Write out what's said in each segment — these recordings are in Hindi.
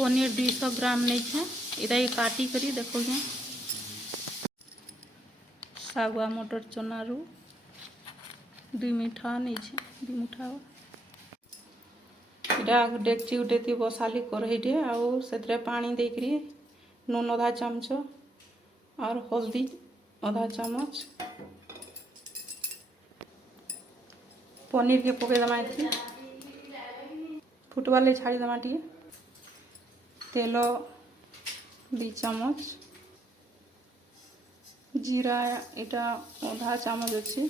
पनीर 200 ग्राम नहीं है। इधर काटी करी देखो ये सागुआ मटर चना रू 2 मुठा नहीं है 2 मुठा इटा डेक्ची गुटे बसाली कढ़ईटे आउ से पानी देकरी नून आधा चामच और हल्दी आधा चामच पनीर के पकईदमा ये फुटबाले छाड़ीदमा टे तेल 2 चामच जीरा इटा आधा चामच अच्छी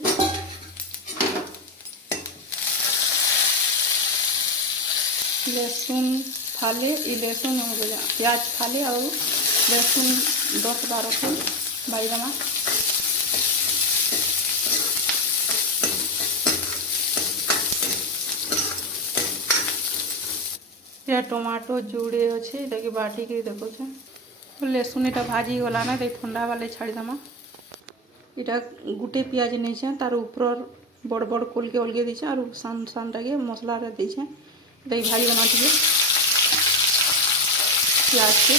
लहसुन फाले लहसुन प्याज फाले और लहसुन 10-12 को भाईदमा या टमाटो जोड़े अच्छे बाटी के देखो लहसुन इटा भाजी गला ना ठंडा वाले छाड़ीदमा इटा गुटे पियाज नहीं तार ऊपर बड़ बड़ कोल के अलगे दीचे और सान सान टाके मसला दीचे भाजी बना टे प्याज के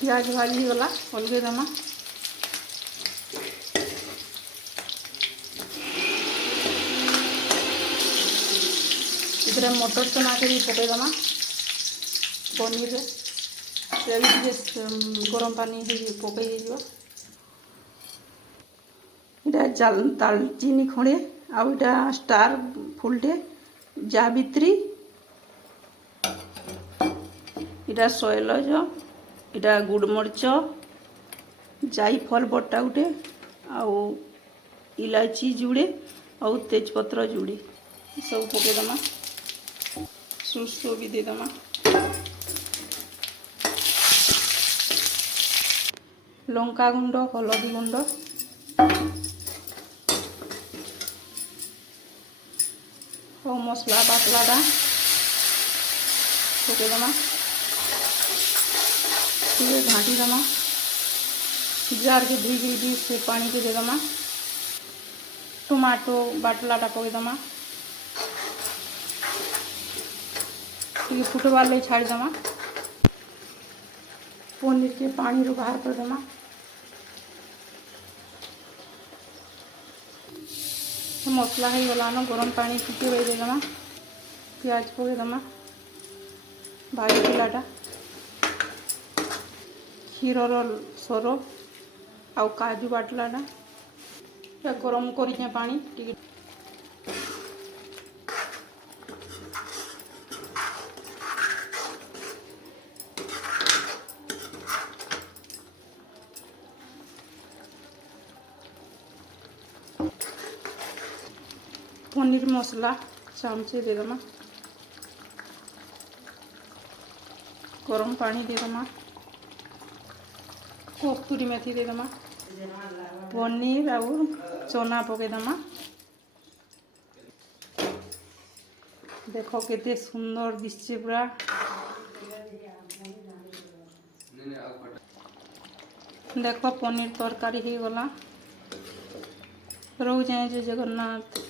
प्याज भाजी गला अलगे दमा इधर मटर चना के भी पकईदमा पनीर गरम पानी पकई इटा दालचीनी खड़े आउ इटा स्टार फुलटे जावित्री इटा शैलज इटा गुड़मर्च जायफल बटा गुटे आउ इलायची जुड़े आउ तेजपत्र जुड़े सब पकईदमा सोर्स भी देदमा लंका गुंड हलदी गुंड और मसला बाटलाटा पकईदमा घाटीदमा जार के धुई से पानी के देदमा टमाटो बाटलाटा पकईदमा फुटबाल छाड़ीदमा पनीर के पानी रू बाहर करदमा मसला हो गलान गरम पानी फुटे देदमा प्याज पकईदमा भाजी पिलाटा क्षीरर सर आउ काजू बाटलाटा गरम कर पानी पनीर मसला चामचे देदमा गरम पानी देदमा कस्तूरी मेथी देदमा पनीर और चना पकईदमा देखो केते सुंदर दिशे पूरा देखो पनीर तरकारी हो गला रोज जगन्नाथ।